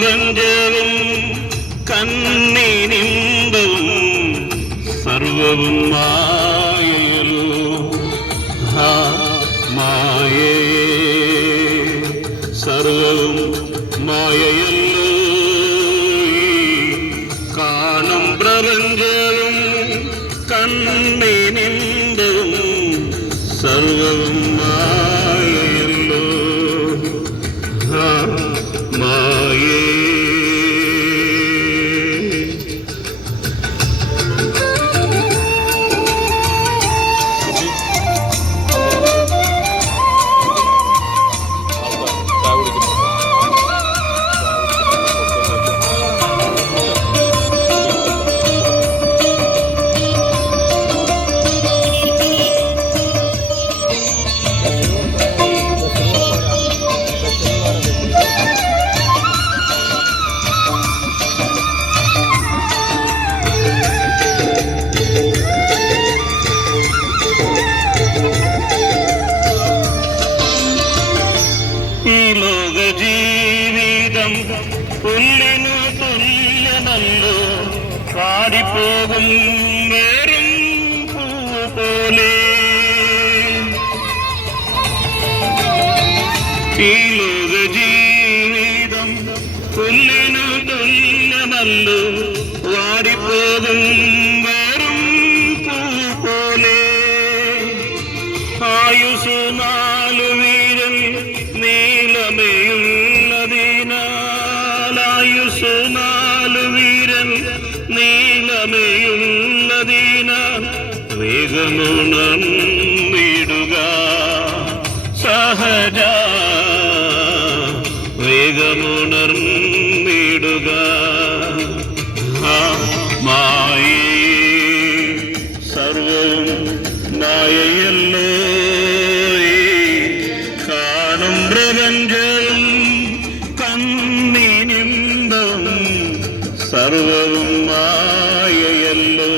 പ്രപഞ്ചവും കണ്ണിനിമ്പവും സർവവും മായയല്ലോ. മായേ സർവവും മായയല്ലോ. കാണും പ്രപഞ്ചവും കണ്ണിനിമ്പവും സർവവും മായയല്ലോ. മായേ ജീവിതം പുല്ലിനു തുല്യമല്ലോ. പാടിപ്പോകും വേറും പൂ പോലെ. ഈ ലോക ജീവിതം പുല്ലിനു തുല്യമല്ലോ. വാടിപ്പോകും വേറും പൂ പോലെ. ആയുസ് 4 വീരൽ നീലമേയുള്ളതിനാൽ. ആയുസ് 4 വീരൽ നീലമേയുള്ളതിനാൽ വേഗമുണർന്നിടുക സഹജ. വേഗമുണർന്നിടുക. മായേ സർവവും മായയല്ലോ. കാണും പ്രപഞ്ചവും കണ്ണിനിമ്പവും സർവവും മായയല്ലോ.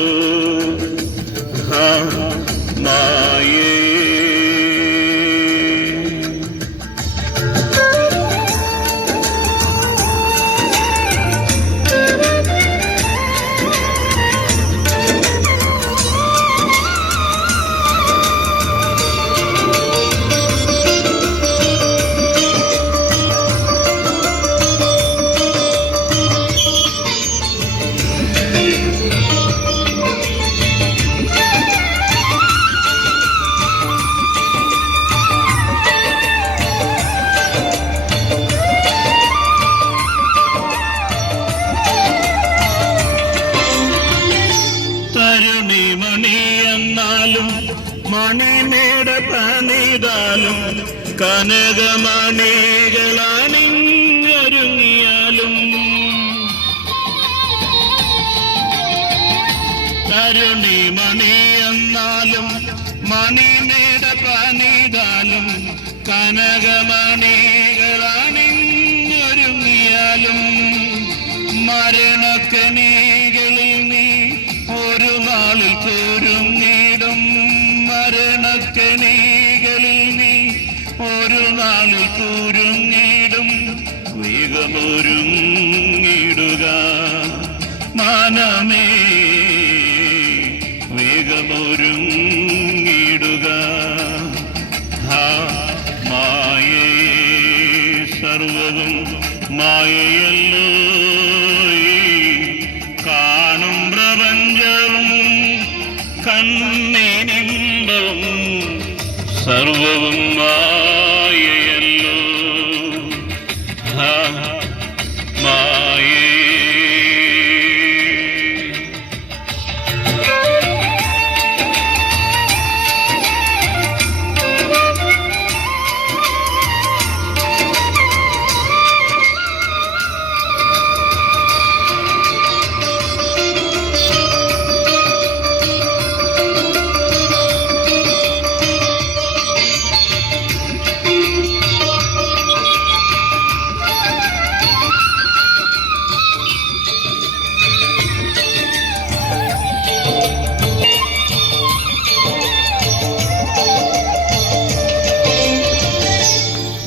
മായേ മണി എന്നാലും മണിമേട പണിതാലും കനകമണികളണിഞ്ഞൊരുങ്ങിയാലും തരുണിമണി എന്നാലും മണിമേട പണിതാലും കനകമണികളണിഞ്ഞൊരുങ്ങിയാലും മരണക്കണികളിൽ നീ ഒരു നാളിൽ കുരുങ്ങിടും. മരണക്കണികളിൽ നീ ഒരു നാളിൽ കുരുങ്ങിടും. വേഗമൊരുങ്ങിടുക മനമേ. വേഗമൊരുങ്ങിടുക. മായേ സർവവും മായയല്ലോ. കാണും പ്രപഞ്ചവും കണ്ണിനിമ്പവും സർവവും മായയല്ലോ. മായേ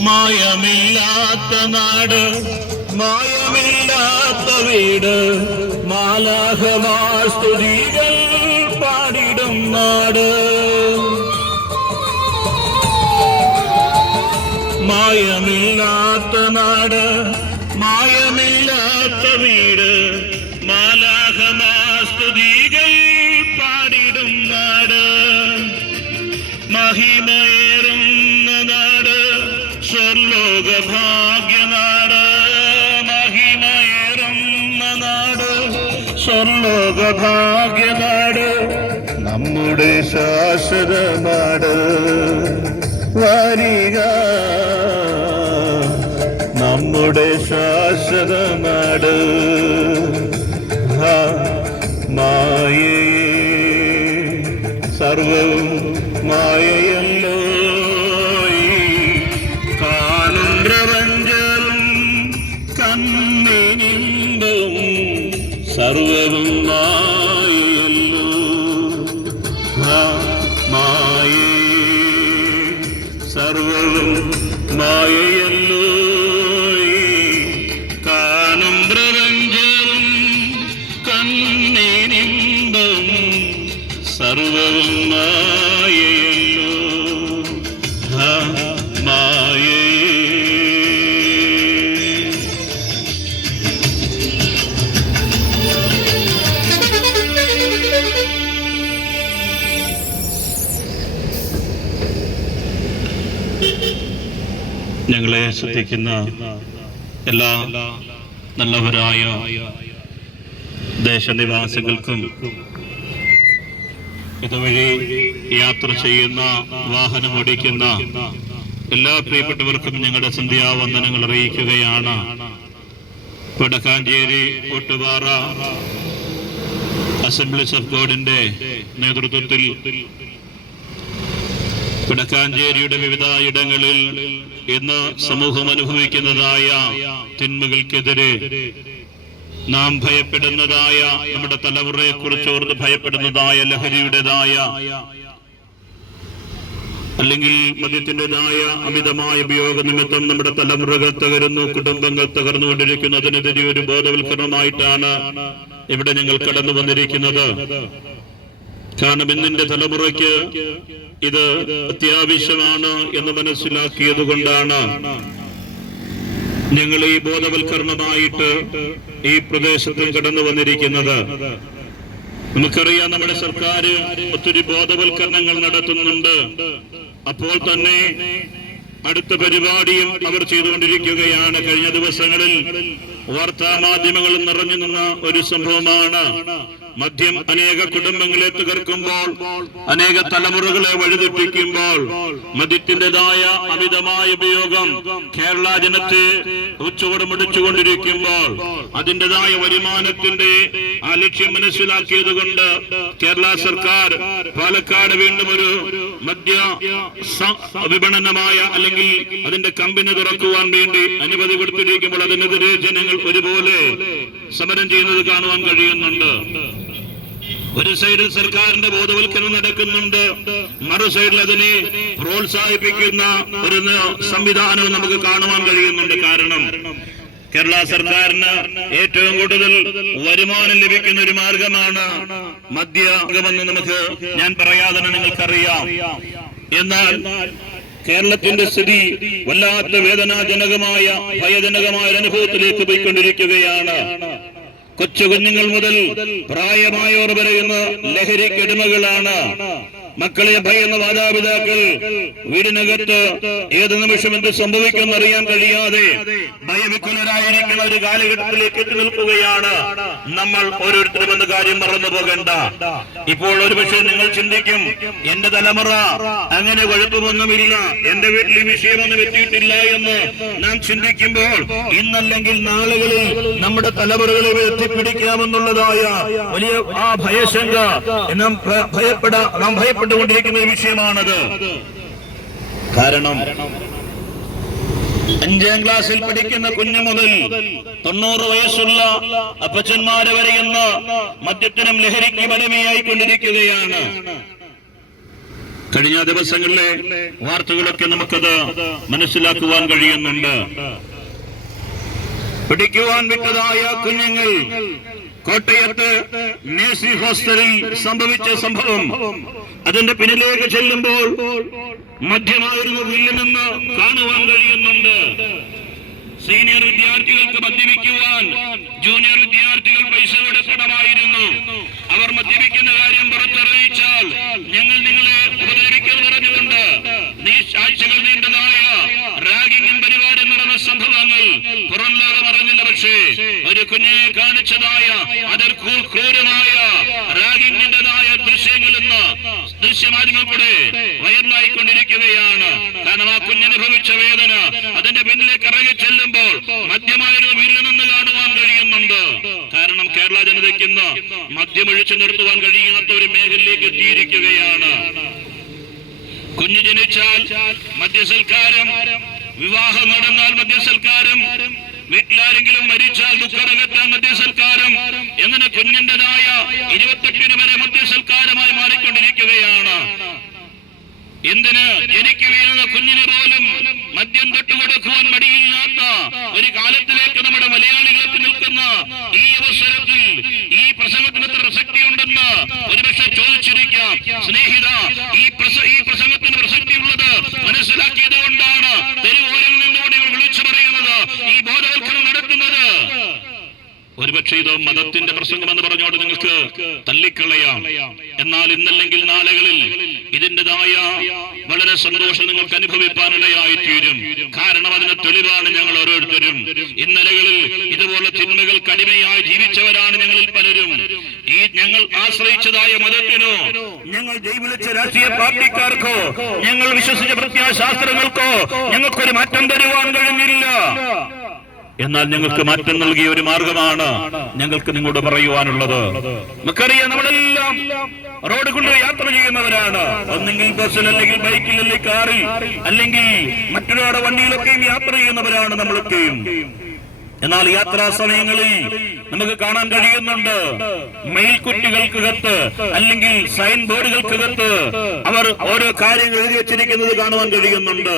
മായമില്ലാത്ത നാട് മായമില്ലാത്ത വീട് മാലാഖമാർ സ്തുതികൾ പാടിടും നാട്. മായമില്ലാത്ത നാട് മായമില്ലാത്ത വീട് മാലാഖമാർ സ്തുതികൾ പാടിടും നാട്. മഹിമയേറുന്ന നാട് സ്വർലോക ഭാഗ്യനാട്. മഹിമയേറുന്ന നാട് സ്വർലോക ഭാഗ്യനാട്. നമ്മുടെ ശാശ്വതനാട് വരിക, നമ്മുടെ ശാശ്വതനാട്. മായേ സർവവും മായയല്ലോ, കാണും പ്രപഞ്ചവും കണ്ണിനിമ്പവും സർവവും മായയല്ലോ. മായേ സർവവും മായയല്ലോ, കാണും പ്രപഞ്ചവും കണ്ണിനിമ്പവും സർവവും മായയല്ലോ. മായേ ഞങ്ങളെ ശ്രദ്ധിക്കുന്ന എല്ലാ നല്ലവരായ ദേശനിവാസികൾക്കും ഇതുവഴി യാത്ര ചെയ്യുന്ന വാഹനമോടിക്കുന്ന എല്ലാ പ്രിയപ്പെട്ടവർക്കും ഞങ്ങളുടെ സന്ധ്യാവന്ദനങ്ങൾ അറിയിക്കുകയാണ്. വടക്കാഞ്ചേരി ഒട്ടുപാറ അസംബ്ലീസ് ഓഫ് ഗോഡിന്റെ നേതൃത്വത്തിൽ വടക്കാഞ്ചേരിയുടെ വിവിധ ഇടങ്ങളിൽ ഇന്ന് സമൂഹം അനുഭവിക്കുന്നതായ തിന്മകൾക്കെതിരെ നാം ഭയപ്പെടുന്നതായ, നമ്മുടെ തലമുറയെ കുറിച്ചോർത്ത് ഭയപ്പെടുന്നതായ ലഹരിയുടേതായ അല്ലെങ്കിൽ മദ്യത്തിൻ്റെതായ അമിതമായ ഉപയോഗ നിമിത്തം നമ്മുടെ തലമുറകൾ തകരുന്നു, കുടുംബങ്ങൾ തകർന്നുകൊണ്ടിരിക്കുന്നു. അതിനെതിരെ ഒരു ബോധവൽക്കരണമായിട്ടാണ് ഇവിടെ ഞങ്ങൾ കടന്നു വന്നിരിക്കുന്നത്. കാരണം ഇന്നിന്റെ തലമുറയ്ക്ക് ഇത് അത്യാവശ്യമാണ് എന്ന് മനസ്സിലാക്കിയത് കൊണ്ടാണ് ഞങ്ങൾ ഈ ബോധവൽക്കരണമായിട്ട് ഈ പ്രദേശത്തും കടന്നു വന്നിരിക്കുന്നത്. നമുക്കറിയാം, നമ്മുടെ സർക്കാർ ഒത്തിരി ബോധവൽക്കരണങ്ങൾ നടത്തുന്നുണ്ട്. അപ്പോൾ തന്നെ അടുത്ത പരിപാടിയും അവർ ചെയ്തുകൊണ്ടിരിക്കുകയാണ്. കഴിഞ്ഞ ദിവസങ്ങളിൽ വാർത്താ മാധ്യമങ്ങളിൽ നിറഞ്ഞു നിന്ന ഒരു സംഭവമാണ്. മദ്യം അനേക കുടുംബങ്ങളെ തകർക്കുമ്പോൾ, അനേക തലമുറകളെ വഴിതെറ്റിക്കുമ്പോൾ, മദ്യത്തിൻ്റെതായ അമിതമായ ഉപയോഗം കേരള ജനത്തെ ഉച്ചയോടെ മുടിച്ചുകൊണ്ടിരിക്കുമ്പോൾ, അതിൻ്റെതായ വരുമാനത്തിന്റെ ആ ലക്ഷ്യം മനസ്സിലാക്കിയത് കൊണ്ട് കേരള സർക്കാർ പാലക്കാട് വീണ്ടും ഒരു മദ്യ വിപണനമായ അല്ലെങ്കിൽ അതിന്റെ കമ്പനി തുറക്കുവാൻ വേണ്ടി അനുമതി കൊടുത്തിരിക്കുമ്പോൾ അതിനെതിരെ ജനങ്ങൾ ഒരുപോലെ സമരം ചെയ്യുന്നത് കാണുവാൻ കഴിയുന്നുണ്ട്. ഒരു സൈഡിൽ സർക്കാരിന്റെ ബോധവൽക്കരണം നടക്കുന്നുണ്ട്, മറു സൈഡിൽ അതിനെ പ്രോത്സാഹിപ്പിക്കുന്ന ഒരു സംവിധാനവും നമുക്ക് കാണുവാൻ കഴിയുന്നുണ്ട്. കാരണം കേരള സർക്കാരിന് ഏറ്റവും കൂടുതൽ വരുമാനം ലഭിക്കുന്ന ഒരു മാർഗമാണ് മദ്യമെന്ന് ഞാൻ പറയാതെ നിങ്ങൾക്കറിയാം. എന്നാൽ കേരളത്തിന്റെ സ്ഥിതി വല്ലാത്ത വേദനാജനകമായ ഭയജനകമായ ഒരു അനുഭവത്തിലേക്ക് പോയിക്കൊണ്ടിരിക്കുകയാണ്. കൊച്ചു കുഞ്ഞുങ്ങൾ മുതൽ പ്രായമായവർ വരെ ഇന്ന് ലഹരിക്കടിമകളാണ്. മക്കളെ ഭയന്ന മാതാപിതാക്കൾ വീടിനകത്ത് ഏത് നിമിഷം എന്ത് സംഭവിക്കുമെന്ന് അറിയാൻ കഴിയാതെ ഭയവിക്കുലരായിരിക്കുന്ന ഒരു കാലഘട്ടത്തിലേക്ക് എത്തി നിൽക്കുകയാണ് നമ്മൾ ഓരോരുത്തരും എന്ന കാര്യം മറന്നു പോകണ്ട. ഇപ്പോൾ ഒരുപക്ഷെ നിങ്ങൾ ചിന്തിക്കും, എന്റെ തലമുറ അങ്ങനെ കുഴപ്പമൊന്നുമില്ല, എന്റെ വീട്ടിൽ ഈ വിഷയമൊന്നും എത്തിയിട്ടില്ല എന്ന് നാം ചിന്തിക്കുമ്പോൾ ഇന്നല്ലെങ്കിൽ നാളുകളിൽ നമ്മുടെ തലമുറകളെ എത്തിപ്പിടിക്കാമെന്നുള്ളതായ വലിയ ആ ഭയശങ്ക നാം ഭയപ്പെട്ടുകൊണ്ടിരിക്കുന്ന ഒരു വിഷയമാണത്. കാരണം 5ാം ക്ലാസ്സിൽ പഠിക്കുന്ന കുഞ്ഞു മുതൽ 90 വയസ്സുള്ള അപ്പച്ചന്മാരെ വരെ ഇന്ന് മദ്യത്തിനും ലഹരിക്കും അടിമയായിക്കൊണ്ടിരിക്കുകയാണ്. കഴിഞ്ഞ ദിവസങ്ങളിലെ വാർത്തകളൊക്കെ നമുക്കത് മനസ്സിലാക്കുവാൻ കഴിയുന്നുണ്ട്. പഠിക്കുവാൻ വിട്ടതായ കുഞ്ഞുങ്ങൾ കോട്ടയത്ത് നേഴ്സി ഹോസ്റ്റലിൽ സംഭവിച്ച സംഭവം, അതിന്റെ പിന്നിലേക്ക് ചെല്ലുമ്പോൾ മദ്യമായിരുന്നു വില്ലെന്ന് കാണുവാൻ കഴിയുന്നുണ്ട്. സീനിയർ വിദ്യാർത്ഥികൾക്ക് മദ്യപിക്കുവാൻ ജൂനിയർ വിദ്യാർത്ഥികൾ പൈസ കൊടുക്കണമായിരുന്നു. അവർ മദ്യപിക്കുന്ന കാര്യം പുറത്തറിയിച്ചാൽ ഞങ്ങൾ നിങ്ങളെ ഉപദ്രവിക്കുമെന്ന് പറഞ്ഞുകൊണ്ട് ആഴ്ചകൾ നീണ്ടതായ റാഗിംഗ് പരിപാടി നടന്ന സംഭവങ്ങൾ പുറം ലോകം അറിഞ്ഞില്ല. പക്ഷേ ഒരു കുഞ്ഞിനെ കാണിച്ചതായ അതിൽ ക്രൂരമായ റാഗിങ്ങിന്റേതായ ദൃശ്യങ്ങൾ ഇന്ന് ദൃശ്യമാധ്യമക്കൂടെ വൈറലായിക്കൊണ്ടിരിക്കുകയാണ്. കാരണം ആ കുഞ്ഞനുഭവിച്ച വേദന അതിന്റെ പിന്നിലേക്ക് ഇറങ്ങി ചെല്ലുമ്പോൾ മദ്യമായിരുന്നു വീട്ടിൽ കാണുവാൻ കഴിയുന്നുണ്ട്. കാരണം കേരള ജനതയ്ക്ക് ഇന്ന് മദ്യമൊഴിച്ചു നിർത്തുവാൻ കഴിയാത്ത ഒരു മേഖലയിലേക്ക് എത്തിയിരിക്കുകയാണ്. കുഞ്ഞു ജനിച്ചാൽ മദ്യസൽക്കാരം, വിവാഹം നടന്നാൽ മദ്യസൽക്കാരം, വീട്ടിലാരെങ്കിലും മരിച്ചാൽ ദുഃഖരകത്താൻ മദ്യസൽക്കാരം, എങ്ങനെ കുഞ്ഞിൻ്റെതായ 28 വരെ മദ്യസൽക്കാരമായി മാറിക്കൊണ്ടിരിക്കുകയാണ്. എന്തിന് എനിക്ക് വീഴുന്ന കുഞ്ഞിന് പോലും മദ്യം തൊട്ടുകൊടുക്കുവാൻ മടിയില്ലാത്ത ഒരു കാലത്തിലേക്ക് നമ്മുടെ മലയാളികളെത്തി നിൽക്കുന്ന ഈ അവസരത്തിൽ ഈ പ്രസംഗത്തിന് എത്ര പ്രസക്തിയുണ്ടെന്ന് ഒരുപക്ഷെ ചോദിച്ചിരിക്കാം. സ്നേഹിത, ഈ പ്രസംഗത്തിന് പ്രസക്തിയുള്ളത് മനസ്സിലാക്കിയത് കൊണ്ടാണ് തെരുവോരങ്ങളിൽ നിന്നുകൊണ്ട് ഞങ്ങൾ വിളിച്ചു പറയുന്നത്, ഈ ബോധവൽക്കരണം നടത്തുന്നത്. ഒരുപക്ഷെ ഇത് മതത്തിന്റെ പ്രസംഗമെന്ന് പറഞ്ഞുകൊണ്ട് നിങ്ങൾക്ക് തള്ളിക്കളയാം. എന്നാൽ ഇന്നല്ലെങ്കിൽ നാളുകളിൽ ഇതിൻ്റെതായ വളരെ സന്തോഷം നിങ്ങൾക്ക് അനുഭവിപ്പാനിടയായിത്തീരും. കാരണം അതിന് തെളിവാണ് ഞങ്ങൾ ഓരോരുത്തരും. ഇന്നലകളിൽ ഇതുപോലെ തിന്മകൾക്ക് അടിമയായി ജീവിച്ചവരാണ് ഞങ്ങളിൽ പലരും. ഈ ഞങ്ങൾ ആശ്രയിച്ചതായ മതത്തിനോ, ഞങ്ങൾ ജൈവിളിച്ച രാഷ്ട്രീയ പാർട്ടിക്കാർക്കോ, ഞങ്ങൾ വിശ്വസിച്ച പ്രത്യാശാസ്ത്രങ്ങൾക്കോ ഞങ്ങൾക്കൊരു മാറ്റം തരുവാൻ കഴിഞ്ഞില്ല. എന്നാൽ ഞങ്ങൾക്ക് മാറ്റം നൽകിയ ഒരു മാർഗമാണ് ഞങ്ങൾക്ക് നിങ്ങളോട് പറയുവാനുള്ളത്. നമുക്കറിയാം, നമ്മളെല്ലാം റോഡ് കൊണ്ട് യാത്ര ചെയ്യുന്നവരാണ്. ഒന്നെങ്കിൽ ബസ്സിൽ, അല്ലെങ്കിൽ ബൈക്കിൽ, അല്ലെങ്കിൽ കാറിൽ, അല്ലെങ്കിൽ മറ്റൊരാളുടെ വണ്ടിയിലൊക്കെയും യാത്ര ചെയ്യുന്നവരാണ് നമ്മളൊക്കെയും. എന്നാൽ യാത്രാ സമയങ്ങളിൽ നമുക്ക് കാണാൻ കഴിയുന്നുണ്ട്, മെയിൽക്കുറ്റികൾക്കകത്ത് അല്ലെങ്കിൽ സൈൻ ബോർഡുകൾക്കകത്ത് അവർ ഓരോ കാര്യങ്ങൾ എഴുതി വെച്ചിരിക്കുന്നത് കാണുവാൻ കഴിയുന്നുണ്ട്.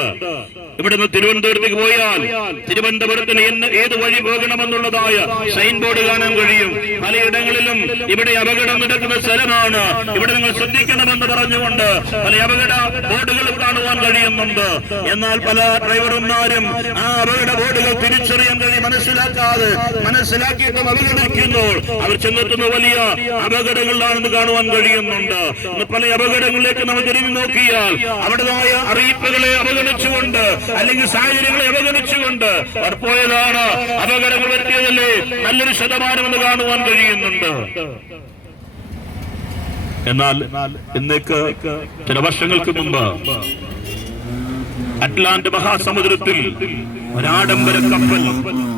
ഇവിടുന്ന് തിരുവനന്തപുരത്തേക്ക് പോയാൽ തിരുവനന്തപുരത്തിന് ഏത് വഴി പോകണമെന്നുള്ളതായ സൈൻ ബോർഡ് കാണാൻ കഴിയും. പലയിടങ്ങളിലും ഇവിടെ അപകടം നടക്കുന്ന സ്ഥലമാണ്, ഇവിടെ നിങ്ങൾ ശ്രദ്ധിക്കണമെന്ന് പറഞ്ഞുകൊണ്ട് പല അപകട ബോർഡുകൾ കാണുവാൻ കഴിയുന്നുണ്ട്. എന്നാൽ പല ഡ്രൈവർമാരും ആ അപകട ബോർഡുകൾ തിരിച്ചറിയാൻ കഴിയും മനസ്സിലാക്കാതെ, മനസ്സിലാക്കിയിട്ടും അവഗണിക്കുമ്പോൾ അവർ ചെന്നെത്തുന്ന വലിയ അപകടങ്ങളിലാണെന്ന് കാണുവാൻ കഴിയുന്നുണ്ട്. പല അപകടങ്ങളിലേക്ക് നമ്മൾ തിരിഞ്ഞു നോക്കിയാൽ അവിടേതായ അറിയിപ്പുകളെ അവഗണിച്ചുകൊണ്ട് അല്ലെങ്കിൽ സാഹചര്യങ്ങളെ അവഗണിച്ചുകൊണ്ട് അവർ പോയതാണ്. അപകടങ്ങൾ വരുത്തിയതല്ലേ നല്ലൊരു ശതമാനമെന്ന് കാണുവാൻ കഴിയുന്നുണ്ട്. എന്നാൽ ഇന്നേക്ക് ചില വർഷങ്ങൾക്ക് മുമ്പ് അറ്റ്ലാന്റ് മഹാസമുദ്രത്തിൽ ഒരാഡംബര കപ്പൽ,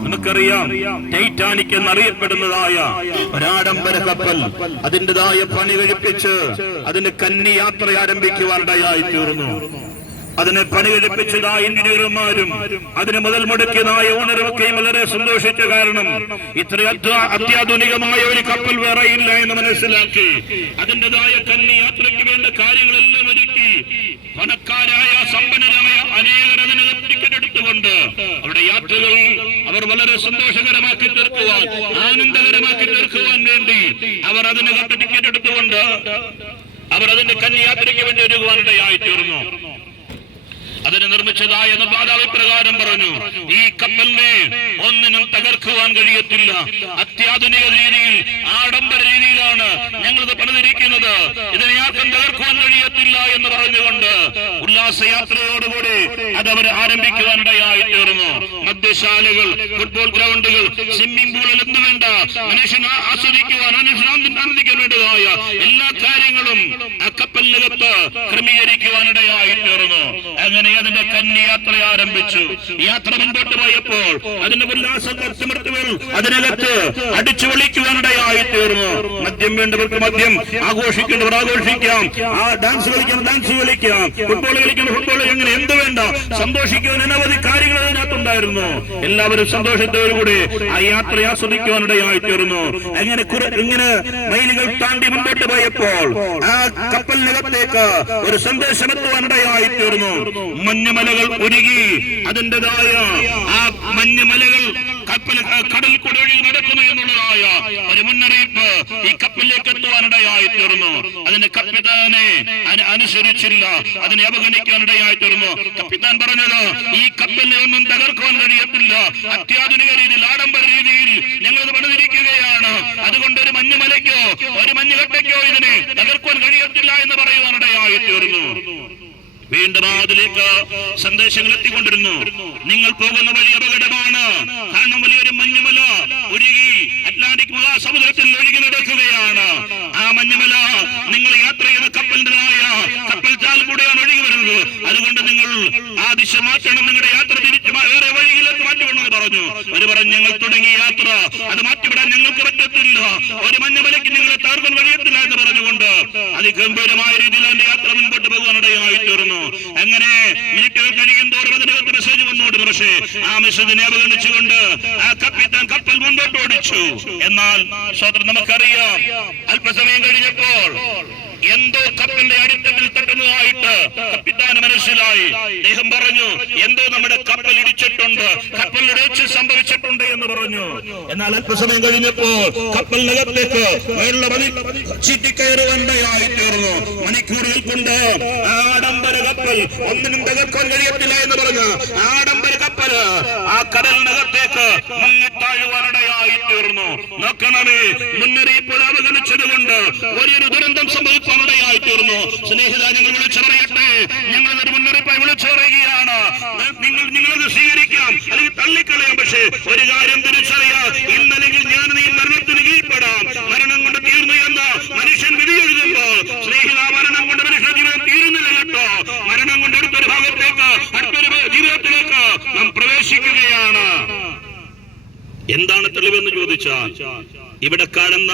നമുക്കറിയാം ടൈറ്റാനിക് എന്നറിയപ്പെടുന്നതായ ഒരാഡംബര കപ്പൽ അതിൻ്റെതായ പണി കഴിപ്പിച്ച് അതിന്റെ കന്നി യാത്ര ആരംഭിക്കുവാനിടയായി തീർന്നു. അതിനെ പണി കഴിപ്പിച്ചതായ എഞ്ചിനീയർമാരും അതിന് മുതൽ മുടക്കിയതായ ഓണറുമൊക്കെയും വളരെ സന്തോഷിച്ച കാരണം ഇത്ര അത്യാധുനികമായ ഒരു കപ്പൽ വേറെ ഇല്ല എന്ന് മനസ്സിലാക്കി അതിൻ്റെതായ കന്നി യാത്രയ്ക്ക് വേണ്ട കാര്യങ്ങളെല്ലാം ഒരുക്കി പണക്കാരായ സമ്പന്നരായ അനേകർ അതിനകത്ത് ടിക്കറ്റ് എടുത്തുകൊണ്ട് അവരുടെ യാത്രകൾ അവർ വളരെ സന്തോഷകരമാക്കി തീർക്കുവാൻ, ആനന്ദകരമാക്കി തീർക്കുവാൻ വേണ്ടി അവർ അതിനകത്ത് ടിക്കറ്റ് എടുത്തുകൊണ്ട് അവർ അതിന്റെ കന്നി യാത്രയ്ക്ക് വേണ്ടി ഒരുക്കുവാനിടയായി തീർന്നു. അതിനെ നിർമ്മിച്ചതായ നിർമ്മാതാവ് പ്രകാരം പറഞ്ഞു, ഈ കപ്പലിനെ ഒന്നിനും തകർക്കുവാൻ കഴിയത്തില്ല. അത്യാധുനിക രീതിയിൽ, ആഡംബര രീതിയിലാണ് ഞങ്ങളിത് പണിതിരിക്കുന്നത്. ഇതിനെ ആർക്കും തകർക്കുവാൻ കഴിയത്തില്ല എന്ന് പറഞ്ഞുകൊണ്ട് ഉല്ലാസയാത്രയോടുകൂടി അതവർ ആരംഭിക്കുവാനിടയായി തീർന്നു. മദ്യശാലകൾ, ഫുട്ബോൾ ഗ്രൗണ്ടുകൾ, സ്വിമ്മിംഗ് പൂളുകൾ എന്ന് വേണ്ട മനുഷ്യനെ ആസ്വദിക്കുവാൻ, ആനന്ദിക്കാൻ വേണ്ടതായ എല്ലാ കാര്യങ്ങളും ആ കപ്പലിനകത്ത് ക്രമീകരിക്കുവാനിടയായി തീർന്നു. അങ്ങനെ അതിന്റെ കന്നി യാത്ര ആരംഭിച്ചു. യാത്ര മുൻപോട്ട് പോയപ്പോൾ അതിന്റെ ഉല്ലാസം കർത്തമൃത്തുകൾ അതിനകത്ത് അടിച്ചു വിളിക്കുവാനിടയായി തീർന്നു. മദ്യം വേണ്ടവർക്ക് മദ്യം, ആഘോഷിക്കേണ്ടവർ ആഘോഷിക്കാം, ആ ഡാൻസ് കളിക്കാൻ ഡാൻസ് കളിക്കാം, ഫുട്ബോൾ കളിക്കാൻ ഫുട്ബോൾ, അങ്ങനെ എന്ത് വേണ്ട സന്തോഷിക്കുവാൻ അനവധി കാര്യങ്ങൾ അതിനകത്തുണ്ടായിരുന്നു. എല്ലാവരും സന്തോഷത്തോടുകൂടി ആ യാത്ര ആസ്വദിക്കുവാനിടയായി തീർന്നു. അങ്ങനെ ഇങ്ങനെ മൈലുകൾ താണ്ടി മുൻപോട്ട് പോയപ്പോൾ ആ കപ്പലിനകത്തേക്ക് ഒരു സന്ദേശം എത്തുവാനിടയായി തീർന്നു. മഞ്ഞുമലകൾ ഒരുങ്ങി അതിൻ്റെതായ ആ മഞ്ഞുമലകൾ കപ്പൽ കടലിൽ കൂടെ ഒഴുകി നടക്കുന്നു എന്നുള്ളതായ ഒരു മുന്നറിയിപ്പ് ഈ കപ്പലിലേക്ക് എത്തുവാനിടയായി തീർന്നു. അതിന്റെ കപ്പിത്താനെ അനുസരിച്ചില്ല, അതിനെ അവഗണിക്കാനിടയായി തീർന്നു. കപ്പിത്താൻ പറഞ്ഞത് ഈ കപ്പലിനെ ഒന്നും തകർക്കുവാൻ കഴിയത്തില്ല, അത്യാധുനിക രീതിയിൽ ആഡംബര രീതിയിൽ ഞങ്ങൾ പണിതിരിക്കുകയാണ്, അതുകൊണ്ട് ഒരു മഞ്ഞുമലയ്ക്കോ ഒരു മഞ്ഞുകട്ടയ്ക്കോ ഇതിനെ തകർക്കുവാൻ കഴിയത്തില്ല എന്ന് പറയുവാനിടയായി തീർന്നു. വീണ്ടും അതിലേക്ക് സന്ദേശങ്ങൾ എത്തിക്കൊണ്ടിരുന്നു. നിങ്ങൾ പോകുന്ന വഴി അപകടമാണ്, കാരണം വലിയൊരു മഞ്ഞുമല ഒഴുകി അറ്റ്ലാന്റിക് മഹാസമുദ്രത്തിൽ ഒഴുകി നടക്കുകയാണ്. ആ മഞ്ഞുമല നിങ്ങൾ യാത്ര ചെയ്യുന്ന കപ്പലിന്റെതായ കപ്പൽ ചാൽ കൂടെയാണ് ഒഴുകി വരുന്നത്, അതുകൊണ്ട് നിങ്ങൾ ആ ദിശ മാറ്റണം, നിങ്ങളുടെ യാത്ര തിരിച്ച് വേറെ വഴിയിലേക്ക് മാറ്റണമെന്ന് പറഞ്ഞു. ഒരു പറഞ്ഞു ഞങ്ങൾ തുടങ്ങിയ യാത്ര അത് മാറ്റിവിടാൻ ഞങ്ങൾക്ക് പറ്റത്തില്ല, ഒരു മഞ്ഞുമലയ്ക്ക് നിങ്ങളെ തകർക്കാൻ കഴിയത്തില്ല എന്ന് പറഞ്ഞുകൊണ്ട് അതിഗംഭീരമായ രീതിയിൽ അതിന്റെ യാത്ര മുൻപോട്ട് പോകുവാനിടയായി തീർന്നു. അങ്ങനെ മിനിറ്റുകൾ കഴിയും തോറും അതിനകത്ത് മെസ്സേജ് വന്നോടുന്നു. പക്ഷേ ആ മെസ്സേജിനെ അവഗണിച്ചുകൊണ്ട് ആ കപ്പിത്താൻ കപ്പൽ മുന്നോട്ട് ഓടിച്ചു. എന്നാൽ സഹോദരൻ, നമുക്കറിയാം അല്പസമയം കഴിഞ്ഞപ്പോൾ എന്തോ കപ്പലിന്റെ അടിത്തട്ടിൽ തട്ടുന്നതായിട്ട് കപ്പിത്താന് മനസ്സിലായി. അദ്ദേഹം പറഞ്ഞു എന്തോ നമ്മുടെ കപ്പൽ ഇടിച്ചിട്ടുണ്ട്, കപ്പൽ ഇടിച്ച് സംഭവിച്ചിട്ടുണ്ട് എന്ന് പറഞ്ഞു. എന്നാൽ അല്പസമയം കഴിഞ്ഞപ്പോൾ കപ്പലിനകത്തേക്ക് ചീറ്റിക്കയറുവാനിടയായി തീർന്നു. മണിക്കൂറുകൾ കൊണ്ട് ആഡംബര കപ്പൽ ഒന്നിനും തകർക്കാൻ കഴിയത്തില്ല എന്ന് പറഞ്ഞു ആഡംബര കപ്പല് ആ കടലിനകത്തേക്ക് മുങ്ങിത്താഴുവാനിടയായി തീർന്നു. നോക്കണമേ, മുന്നറിയിപ്പോൾ അവഗണിച്ചതുകൊണ്ട് വലിയൊരു ദുരന്തം സംഭവിക്കാനിടയായി തീർന്നു. സ്നേഹിത, ഞങ്ങൾ വിളിച്ചു പറയട്ടെ, ഞങ്ങളൊരു മുന്നറിയിപ്പായി വിളിച്ചു പറയുകയാണ്. നിങ്ങളത് സ്വീകരിക്കാം അല്ലെങ്കിൽ തള്ളിക്കളയാം, പക്ഷേ ഒരു കാര്യം തിരിച്ചറിയാം, ഇന്നല്ലെങ്കിൽ ഞാൻ നീ മരണത്തിന് കീഴ്പ്പെടാം. മരണം കൊണ്ട് തീർന്നു എന്ന മനുഷ്യൻ വിധി എഴുതുമ്പോൾ സ്നേഹിത, മരണം കൊണ്ട് മനുഷ്യ ജീവിതം തീരുന്നില്ല കേട്ടോ. മരണം കൊണ്ട് അടുത്തൊരു ഭാഗത്തേക്ക് അടുത്തൊരു ജീവിതത്തിലേക്ക് നാം പ്രവേശിക്കുകയാണ്. എന്താണ് തെളിവെന്ന് ചോദിച്ചാൽ ഇവിടെ കാണുന്ന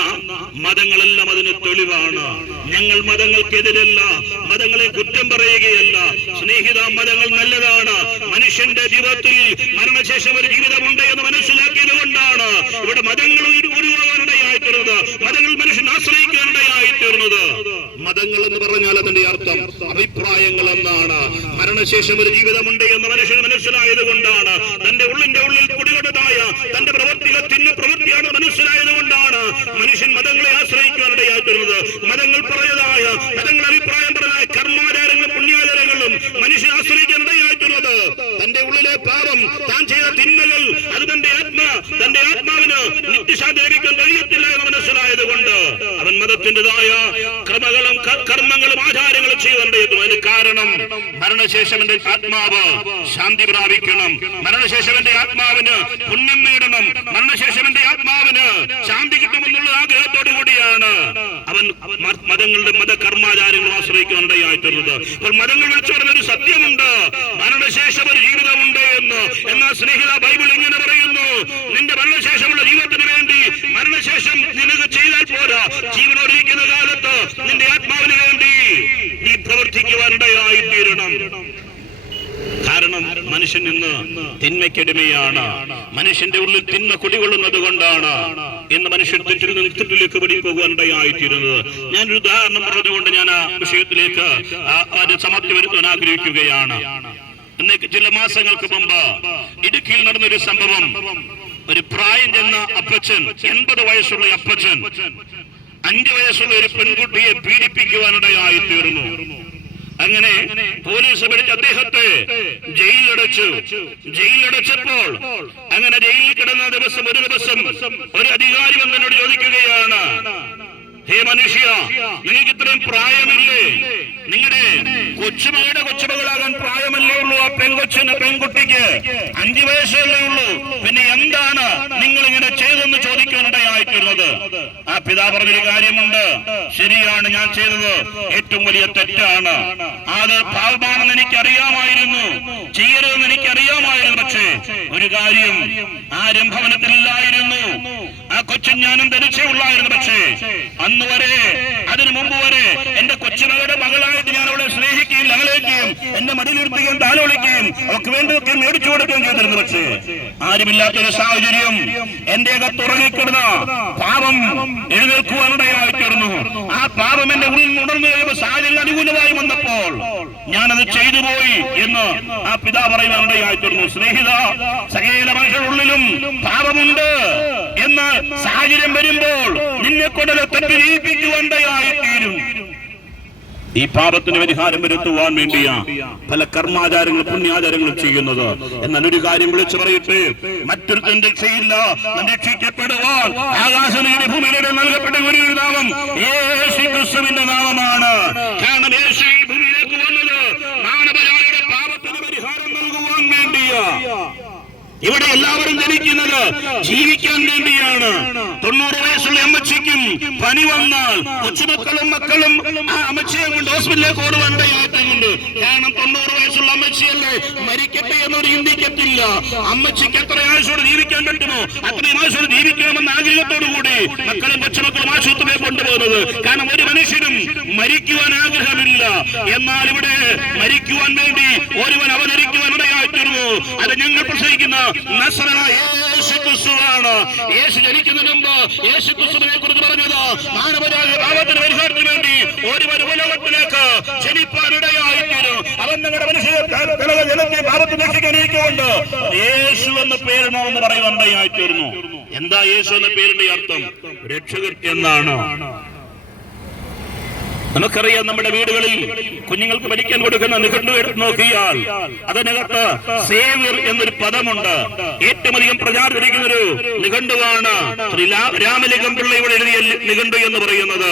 മതങ്ങളെല്ലാം അതിന് തെളിവാണ്. ഞങ്ങൾ മതങ്ങൾക്കെതിരല്ല, മതങ്ങളെ കുറ്റം പറയുകയല്ല. സ്നേഹിത, മതങ്ങൾ നല്ലതാണ്. മനുഷ്യന്റെ ജീവിതത്തിൽ മരണശേഷം ഒരു ജീവിതമുണ്ട് എന്ന് മനസ്സിലാക്കിയത് കൊണ്ടാണ് ഇവിടെ മതങ്ങൾ ഉരുവാകാനിടയായി തീർന്നത്, മതങ്ങൾ മനുഷ്യൻ ആശ്രയിക്കാനിടയായി തീർന്നത്. മതങ്ങൾ എന്ന് പറഞ്ഞാൽ അതിന്റെ അർത്ഥം അഭിപ്രായങ്ങൾ എന്നാണ്. മരണശേഷം ഒരു ജീവിതമുണ്ട് എന്ന് മനുഷ്യൻ മനസ്സിലായത് കൊണ്ടാണ്, തന്റെ ഉള്ളിന്റെ ഉള്ളിൽ കുടികൊണ്ടതായ തന്റെ പ്രവൃത്തികൾ തിന്ന പ്രവൃത്തിയാണ് മനസ്സിലായത് കൊണ്ടാണ് മനുഷ്യൻ മതങ്ങളെ ആശ്രയിക്കാനിടയായി തീർന്നത്. മതങ്ങൾ പറഞ്ഞതായ മതങ്ങൾ അഭിപ്രായം പറഞ്ഞതായ കർമാചാരങ്ങളും പുണ്യാചാരങ്ങളും മനുഷ്യൻ ആശ്രയിക്കാനിടയായി തീർന്നത്. തന്റെ ഉള്ളിലെ പാപം, താൻ ചെയ്ത തിന്മകൾ, അത് തന്റെ ആത്മാവിന് നിത്യശാന്തി ലഭിക്കാൻ കഴിയത്തില്ല എന്ന് മനസ്സിലായത് കൊണ്ട് അവൻ മതത്തിൻ്റെതായ ക്രമങ്ങളും കർമ്മങ്ങളും ആചാരങ്ങളും ചെയ്യാനിടയെത്തും. അതിന് കാരണം മരണശേഷം എന്റെ ആത്മാവ് ശാന്തി പ്രാപിക്കണം, മരണശേഷം എന്റെ ആത്മാവിന് പുണ്യം നേടണം, മരണശേഷം എന്റെ ആത്മാവിന് ശാന്തി കിട്ടുമെന്നുള്ള ആഗ്രഹത്തോടു കൂടിയാണ് അവൻ മതങ്ങളുടെ മതകർമാചാരങ്ങൾ ആശ്രയിക്കാനിടയായി തീർന്നത്. അപ്പോൾ മതങ്ങൾ വിളിച്ചു പറഞ്ഞൊരു സത്യമുണ്ട്, മരണശേഷം ഒരു ജീവിതമുണ്ട് എന്ന്. എന്നാൽ സ്നേഹിത, ബൈബിൾ ഇങ്ങനെ പറയുന്നു, നിന്റെ മരണശേഷമുള്ള ജീവിതത്തിന് വേണ്ടി മരണശേഷം നിനക്ക് ചെയ്താൽ പോരാ, ജീവനോടിരിക്കുന്ന കാലത്ത് നിന്റെ ആത്മാവിന് വേണ്ടി നീ പ്രവർത്തിക്കുവാനിടയായി തീരണം. കാരണം മനുഷ്യൻ ഇന്ന് തിന്മയ്ക്കടിമയാണ്, മനുഷ്യന്റെ ഉള്ളിൽ തിന്മ കുടികൊള്ളുന്നത് കൊണ്ടാണ് ഇന്ന് മനുഷ്യൻ തെറ്റിൽ നിന്ന് തെറ്റിലേക്ക് പോകാനിടയായിത്തീരുന്നത്. ഞാനൊരു ഉദാഹരണം പറഞ്ഞുകൊണ്ട് ഞാൻ ആ വിഷയത്തിലേക്ക് സമത്വ വരുത്താൻ ആഗ്രഹിക്കുകയാണ്. ഇന്നേക്ക് ചില മാസങ്ങൾക്ക് മുമ്പ് ഇടുക്കിയിൽ നടന്നൊരു സംഭവം. ഒരു പ്രായം ചെന്ന അപ്പച്ചൻ, 80 വയസ്സുള്ള അപ്പച്ചൻ 5 വയസ്സുള്ള ഒരു പെൺകുട്ടിയെ പീഡിപ്പിക്കുവാനിടയായി തീർന്നു. അങ്ങനെ പോലീസ് പിടിച്ച് അദ്ദേഹത്തെ ജയിലിലടച്ചപ്പോൾ അങ്ങനെ ജയിലിൽ കിടന്ന ഒരു ദിവസം ഒരു അധികാരി വന്നതിനോട് ചോദിക്കുകയാണ്, ഹേ മനുഷ്യ, നിങ്ങൾക്ക് ഇത്രയും പ്രായമില്ലേ? നിങ്ങളുടെ കൊച്ചുമകളാകാൻ പ്രായമല്ലേ ഉള്ളൂ? ആ പെൺകുട്ടിക്ക് 5 വയസ്സല്ലേ ഉള്ളൂ, പിന്നെ എന്താണ് നിങ്ങൾ ഇങ്ങനെ ചെയ്തെന്ന് ചോദിക്കാനിടയായിട്ടുള്ളത്? ആ പിതാ പറഞ്ഞൊരു കാര്യമുണ്ട്, ശരിയാണ്, ഞാൻ ചെയ്തത് ഏറ്റവും വലിയ തെറ്റാണ്, അത് പാപമാണെന്ന് എനിക്കറിയാമായിരുന്നു, ചെയ്യരുതെന്ന് എനിക്കറിയാമായിരുന്നു. പക്ഷേ ഒരു കാര്യം, ആരും ഭവനത്തിലില്ലായിരുന്നു, ആ കൊച്ചും ഞാനും ധരിച്ചേ ഉള്ളായിരുന്നു. പക്ഷേ അന്ന് വരെ, അതിനു മുമ്പ് വരെ എന്റെ കൊച്ചുമകളുടെ മകളായിട്ട് ഞാൻ അവളെ സ്നേഹിക്കുകയും ലഹളയ്ക്കുകയും എന്റെ മടിയിലിരുത്തുകയും താലോളിക്കുകയും അവർക്ക് വേണ്ടിയൊക്കെ മേടിച്ചു കൊടുക്കുകയും ചെയ്തിരുന്നു. പക്ഷേ ആരുമില്ലാത്തൊരു സാഹചര്യം, എന്റെ അകത്തുറങ്ങിക്കിടുന്ന പാപം എഴുന്നേൽക്കുവാനിടയായിത്തീർന്നു. ആ പാപം എന്റെ ഉള്ളിൽ ഉണർന്നു കഴിയുമ്പോൾ സാഹചര്യം അനുകൂലമായി വന്നപ്പോൾ ഞാനത് ചെയ്തു പോയി എന്ന് ആ പിതാ പറയുവാനിടയായിത്തീർന്നു. സ്നേഹിത, സകല മനുഷ്യരുള്ളിലും പാപമുണ്ട് എന്ന് സാഹചര്യം വരുമ്പോൾ നിന്നെ കൊണ്ടത് തെറ്റ് ജീവിപ്പിക്കുവാനിടയായിത്തീരും. ഈ പാപത്തിന് പരിഹാരം വരുത്തുവാൻ വേണ്ടിയാ പല കർമാചാരങ്ങളും പുണ്യാചാരങ്ങളും ചെയ്യുന്നത്. എന്നാൽ ഒരു കാര്യം വിളിച്ചു പറയട്ടെ, മറ്റൊരു രക്ഷയില്ല. രക്ഷിക്കപ്പെടുവാൻ ആകാശനീതി ഭൂമിയിലൂടെ നൽകപ്പെട്ട ഒരു നാമം യേശു ക്രിസ്തുവിന്റെ നാമമാണ്. കാരണം യേശു ഈ ഭൂമിയിലേക്ക് വന്നത് മാനവജാതിയുടെ പാപത്തിന് പരിഹാരം നൽകുവാൻ വേണ്ടിയാ. ഇവിടെ എല്ലാവരും ജനിക്കുന്നത് ജീവിക്കാൻ വേണ്ടിയാണ്. 90 വയസ്സുള്ള അമ്മച്ചിക്കും പനി വന്നാൽ കൊച്ചുമക്കളും മക്കളും ആ അമ്മച്ചിയെ കൊണ്ട് ഹോസ്പിറ്റലിലേക്ക് ഓടുവാനിടയായിട്ടുണ്ട്. കാരണം 90 വയസ്സുള്ള അമ്മച്ചിയല്ലേ, മരിക്കട്ടെ എന്നൊരു ചിന്തിക്കത്തില്ല. അമ്മച്ചിക്ക് എത്ര ആയുസോട് ജീവിക്കാൻ പറ്റുമോ അത്രയും ആയുസോട് ജീവിക്കണമെന്ന ആഗ്രഹത്തോടു കൂടി മക്കളും കൊച്ചുമക്കളും ആശുപത്രിയിലേക്ക് കൊണ്ടുപോകുന്നത്. കാരണം ഒരു മനുഷ്യനും മരിക്കുവാൻ ആഗ്രഹമില്ല. എന്നാൽ ഇവിടെ മരിക്കുവാൻ വേണ്ടി ഒരുവൻ അവതരിക്കുവാൻ ഇടയായിത്തീർന്നു. അത് ഞങ്ങൾ പ്രസംഗിക്കുന്ന നസറനായ യേശു ക്രിസ്തുവാണ്. യേശു ജനിക്കുന്നതിന് മുമ്പ് യേശു ക്രിസ്തുവിനെ കുറിച്ച് പറഞ്ഞത് മാനവജാതി പാപത്തിന് പരിഹാരത്തിന് വേണ്ടി ഒരുവൻ ഉലകത്തിലേക്ക് ജനിപ്പാനിടയായിത്തീരും. അവൻ നിങ്ങളുടെ മനുഷ്യ പാപത്തിന് രക്ഷിക്കാനിരിക്കുകൊണ്ട് യേശു എന്ന പേരിടണമെന്ന് പറയുവാനിടയായിത്തീർന്നു. എന്താ യേശു എന്ന പേരിന്റെ അർത്ഥം? രക്ഷകൻ എന്നാണ്. നമുക്കറിയാം, നമ്മുടെ വീടുകളിൽ കുഞ്ഞുങ്ങൾക്ക് പഠിക്കാൻ കൊടുക്കുന്ന നിഘണ്ടു എടുത്ത് നോക്കിയാൽ അതിനകത്ത് സേവ്യർ എന്നൊരു പദമുണ്ട്. ഏറ്റവും അധികം പ്രചാരത്തിരിക്കുന്ന ഒരു നിഘണ്ടുവാണ് രാമലിംഗം പിള്ളയുടെ എഴുതിയ നിഘണ്ടു എന്ന് പറയുന്നത്.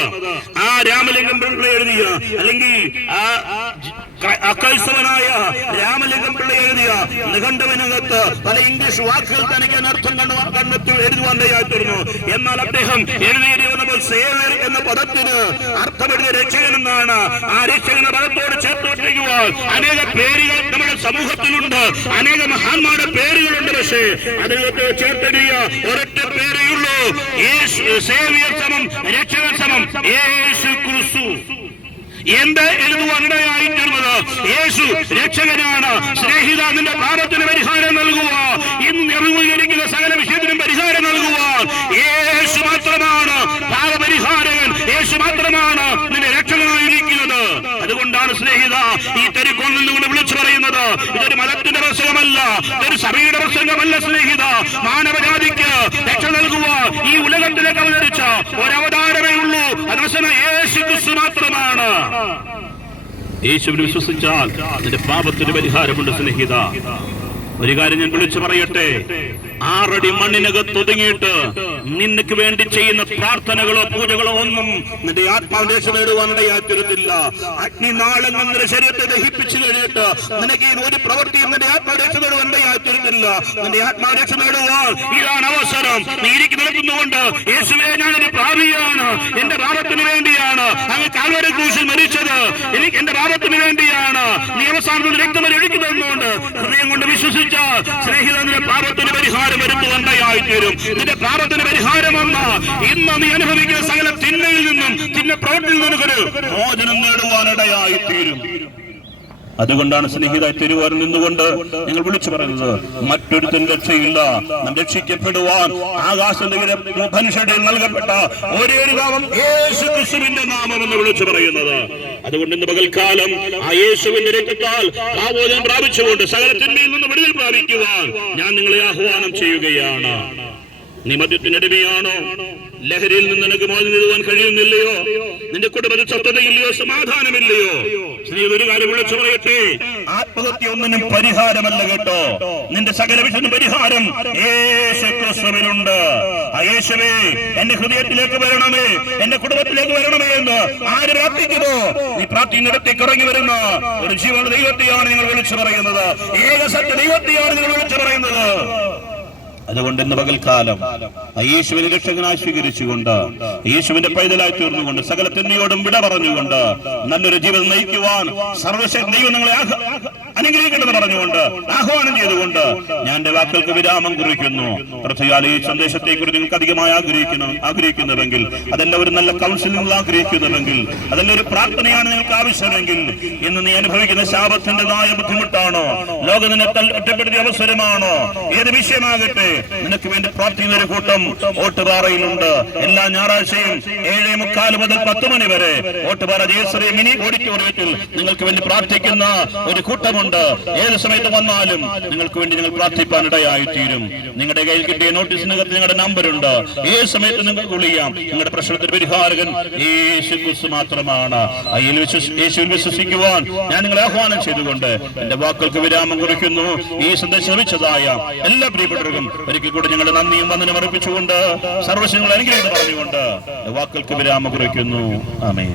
ആ രാമലിംഗം പിള്ള എഴുതിയ, അല്ലെങ്കിൽ ആ അക്രൈസ്തവനായ രാമലിംഗം പിള്ള എഴുതിയ നിഘണ്ടുവിനകത്ത് പല ഇംഗ്ലീഷ് വാക്കുകൾ തനിക്ക് അർത്ഥം കണ്ടെത്തി എഴുതുവാനിടയായിത്തീർന്നു. എന്നാൽ അദ്ദേഹം എഴുതിയത് വന്നപ്പോൾ സേവ്യർ എന്ന പദത്തിന് അർത്ഥമെഴുതിയ രക്ഷകൻ എന്നാണ്. ആ രക്ഷകന്റെ പദത്തോട് ചേർത്ത് വയ്ക്കുവാൻ അനേക പേരുകൾ നമ്മുടെ സമൂഹത്തിലുണ്ട്, അനേക മഹാന്മാരുടെ പേരുകളുണ്ട്. പക്ഷേ അതിനകത്ത് ചേർത്തെഴുതിയ ഒരൊറ്റ പേരേ ഉള്ളൂ, സേവ്യർ സമം രക്ഷകൻ സമം യേശു ക്രിസ്തു. എന്ത് എഴുതുവാനിടയായിത്തീർന്നത്? യേശു രക്ഷകനാണ്. സ്നേഹിത, നിന്റെ പാപത്തിന് പരിഹാരം നൽകുക, ഇന്ന് അറിവുകരിക്കുന്ന സകല വിഷയത്തിനും പരിഹാരം നൽകുക യേശു മാത്രമാണ് പാപപരിഹാരകൻ. യേശു മാത്രമാണ് നിന്റെ രക്ഷകനായിരിക്കുന്നത്. അതുകൊണ്ടാണ് സ്നേഹിത ഈ തെരുക്കോണിൽ നിന്നുകൊണ്ട് വിളിച്ചു പറയുന്നത്, ഇതൊരു മതത്തിന്റെ പ്രസംഗമല്ല, ഇതൊരു സഭയുടെ പ്രസംഗമല്ല. സ്നേഹിത, മാനവജാതിക്ക് രക്ഷ നൽകുക ഈ ഉലകത്തിലേക്ക് അവതരിച്ച ഒരവതാരമേ ഉള്ളൂ, അത് യേശു ക്രിസ്തു മാത്രമാണ്. യേശുവിനെ വിശ്വസിച്ചാൽ നിന്റെ പാപത്തിന് പരിഹാരമുണ്ട്. സ്നേഹിത, ഒരു കാര്യം ഞാൻ വിളിച്ചു പറയട്ടെ, 6 അടി മണ്ണിനകത്തൊതുങ്ങിയിട്ട് നിനക്ക് വേണ്ടി ചെയ്യുന്ന പ്രാർത്ഥനകളോ പൂജകളോ ഒന്നും നിന്റെ ആത്മാവിനെ നേടുവാനിടയായിത്തീരത്തില്ല. അഗ്നിനാളങ്ങൾ നിന്റെ ശരീരത്തെ ദഹിപ്പിച്ചു കഴിഞ്ഞിട്ട് നിനക്ക് ഒരു പ്രവൃത്തിയും നിന്റെ ആത്മാരക്ഷ നേടുവാനിടയായിത്തീരത്തില്ല. നിന്റെ ആത്മാരക്ഷ നേടുവാൻ ഇതാണ് അവസരം. നീ ഇരിക്കുന്നിടത്തുകൊണ്ട് യേശുവേ, ഞാനൊരു പാപിയാണ്, എന്റെ പാപത്തിന് വേണ്ടിയാണ് അങ്ങ് കാൽവരി ക്രൂശിൽ മരിച്ചത്, എനിക്ക് എന്റെ പാപത്തിന് വേണ്ടിയാണ് നീ അവസാനത്തിൽ രക്തം ഒഴുക്കുന്നതുകൊണ്ട് ഹൃദയം കൊണ്ട് വിശ്വസിച്ച സ്നേഹിത, നിന്റെ പാപത്തിന് പരിഹാരം വരുത്തുവാനിടയായിത്തീരും. നിന്റെ പാപത്തിന് പരിഹാരം വന്ന ഇന്ന് നീ അനുഭവിക്കുന്ന സകല തിന്മയിൽ നിന്നും തിന്മ പ്രവൃത്തിയിൽ നിന്നൊരു മോചനം നേടുവാനിടയായിത്തീരും. അതുകൊണ്ടാണ് സ്നേഹിത തിരുവാറിൽ നിന്നുകൊണ്ട് ഞങ്ങൾ വിളിച്ചു പറയുന്നത്, മറ്റൊരുത്തൻ രക്ഷയില്ല. നാം രക്ഷിക്കപ്പെടുവാൻ ആകാശത്തിന്റെ മനുഷ്യരുടെ നൽകപ്പെട്ട ഒരേ ഒരു നാമം യേശു ക്രിസ്തുവിന്റെ നാമം എന്ന് വിളിച്ചു പറയുന്നത്. അതുകൊണ്ട് ഇന്ന് പകൽക്കാലം ആ യേശുവിന്റെ രക്തത്താൽ പാപോദനം പ്രാപിച്ചുകൊണ്ട് സകല തിന്മയിൽ നിന്ന് വിടുതൽ പ്രാപിക്കുവാൻ ഞാൻ നിങ്ങളെ ആഹ്വാനം ചെയ്യുകയാണ്. നീ മദ്യത്തിനടിമയാണോ? ലഹരിയിൽ നിന്ന് നിനക്ക് മോചനം നേടുവാൻ കഴിയുന്നില്ലയോ? നിന്റെ കുടുംബത്തിൽ സ്വസ്ഥതയില്ലയോ? സമാധാനമില്ലയോ? ഒരു കാര്യം വിളിച്ചു പറയട്ടെ, ആത്മഹത്യ ഒന്നിനും പരിഹാരമല്ല കേട്ടോ. നിന്റെ സകല വിഷയത്തിനും പരിഹാരം യേശു ക്രിസ്തുവിലുണ്ട്. ആ യേശുവേ, എന്റെ ഹൃദയത്തിലേക്ക് വരണമേ, എന്റെ കുടുംബത്തിലേക്ക് വരണമേ എന്ന് ആര് പ്രാർത്ഥിക്കുന്നു? ഈ പ്രാർത്ഥനയിടത്തേക്ക് ഇറങ്ങി വരുന്ന ഒരു ജീവന ദൈവത്തെയാണ് നിങ്ങൾ വിളിച്ചു പറയുന്നത്. ഏക സത്യ ദൈവത്തെയാണ് നിങ്ങൾ വിളിച്ചു പറയുന്നത്. അതുകൊണ്ട് ഇന്ന് പകൽക്കാലം യേശുവിനെ രക്ഷകനായി സ്വീകരിച്ചുകൊണ്ട് യേശുവിന്റെ പൈതലായി തീർന്നുകൊണ്ട് സകല തിന്മയോടും വിട പറഞ്ഞുകൊണ്ട് നല്ലൊരു ജീവിതം നയിക്കുവാൻ സർവശക്തി ദൈവം നിങ്ങളെ അനുഗ്രഹിക്കണമെന്ന് പറഞ്ഞുകൊണ്ട് ആഹ്വാനം ചെയ്തുകൊണ്ട് ഞാൻ എന്റെ വാക്കുകൾക്ക് വിരാമം കുറിക്കുന്നു. പ്രത്യേകാല ഈ സന്ദേശത്തെക്കുറിച്ച് നിങ്ങൾക്ക് അധികമായി ആഗ്രഹിക്കുന്നുവെങ്കിൽ, അതെല്ലാം ഒരു നല്ല കൗൺസിൽ നിങ്ങൾ ആഗ്രഹിക്കുന്നുവെങ്കിൽ, അതെല്ലാം ഒരു പ്രാർത്ഥനയാണ് നിങ്ങൾക്ക് ആവശ്യമെങ്കിൽ, ഇന്ന് നീ അനുഭവിക്കുന്ന ശാപത്തിൻ്റെതായ ബുദ്ധിമുട്ടാണോ, ലോകത്തിനെ ഒറ്റപ്പെടുത്തിയ അവസരമാണോ, ഏത് വിഷയമാകട്ടെ, നിനക്ക് വേണ്ടി പ്രാർത്ഥിക്കുന്ന ഒരു കൂട്ടം ഓട്ടുപാറയിലുണ്ട്. എല്ലാ ഞായറാഴ്ചയും 7:45 മുതൽ 10 മണി വരെ ഓട്ടുപാറ ജയശ്രീ മിനി ഓഡിറ്റോറിയത്തിൽ നിങ്ങൾക്ക് വേണ്ടി പ്രാർത്ഥിക്കുന്ന ഒരു കൂട്ടമുണ്ട്. ഏത് സമയത്ത് വന്നാലും നിങ്ങൾക്ക് വേണ്ടി നിങ്ങൾ പ്രാർത്ഥിപ്പാനിടയായി തീരും. നിങ്ങളുടെ കയ്യിൽ കിട്ടിയ നോട്ടീസിനകത്ത് നിങ്ങളുടെ നമ്പറുണ്ട്. ഏത് സമയത്ത് നിങ്ങൾക്ക് വിളിക്കാം. നിങ്ങളുടെ പ്രശ്നത്തിന് പരിഹാരകൻ യേശു ക്രിസ്തു മാത്രമാണ്. യേശുവിൽ വിശ്വസിക്കുവാൻ ഞാൻ നിങ്ങളെ ആഹ്വാനം ചെയ്തുകൊണ്ട് എന്റെ വാക്കുകൾക്ക് വിരാമം കുറിക്കുന്നു. ഈ സന്ദേശം ശ്രമിച്ചതായ എല്ലാ പ്രിയപ്പെട്ടവർക്കും ഒരിക്കൽ കൂടി ഞങ്ങളുടെ നന്ദിയും വന്ദനം അർപ്പിച്ചുകൊണ്ട് സർവ്വസ്വങ്ങൾ അനുഗ്രഹിച്ച് പറഞ്ഞുകൊണ്ട് വാക്കുകൾക്ക് വിരാമം കുറിക്കുന്നു. ആമേൻ.